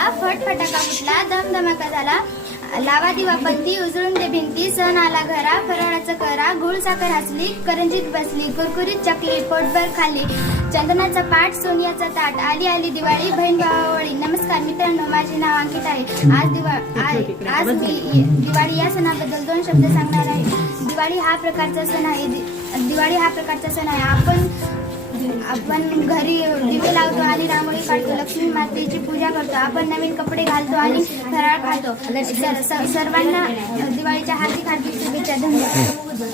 आला, फट फटाका फुटला, धमधमाका झाला, लावा दिवा बत्ती, उजळून दे भिंती, सण आला घरा, फराळाचं करा, गुळ साखर हसली, करंजीत बसली, कुरकुरीत चकली, पोटभर खाल्ली, चंदनाचा पाठ, सोनियाचा ताट, आली आली दिवाळी, बहीण भावावळी. नमस्कार मित्रांनो, माझे नाव अंकित आहे. आज मी दिवाळी या सणाबद्दल 2 शब्द सांगणार आहे. दिवाळी हा प्रकारचा सण आहे. आपण घरी दिवे लावतो आणि रांगोळी काढतो, लक्ष्मी मातेची पूजा करतो, आपण नवीन कपडे घालतो आणि फराळ खातो. सर्वांना दिवाळीच्या हार्दिक शुभेच्छा. धन्यवाद.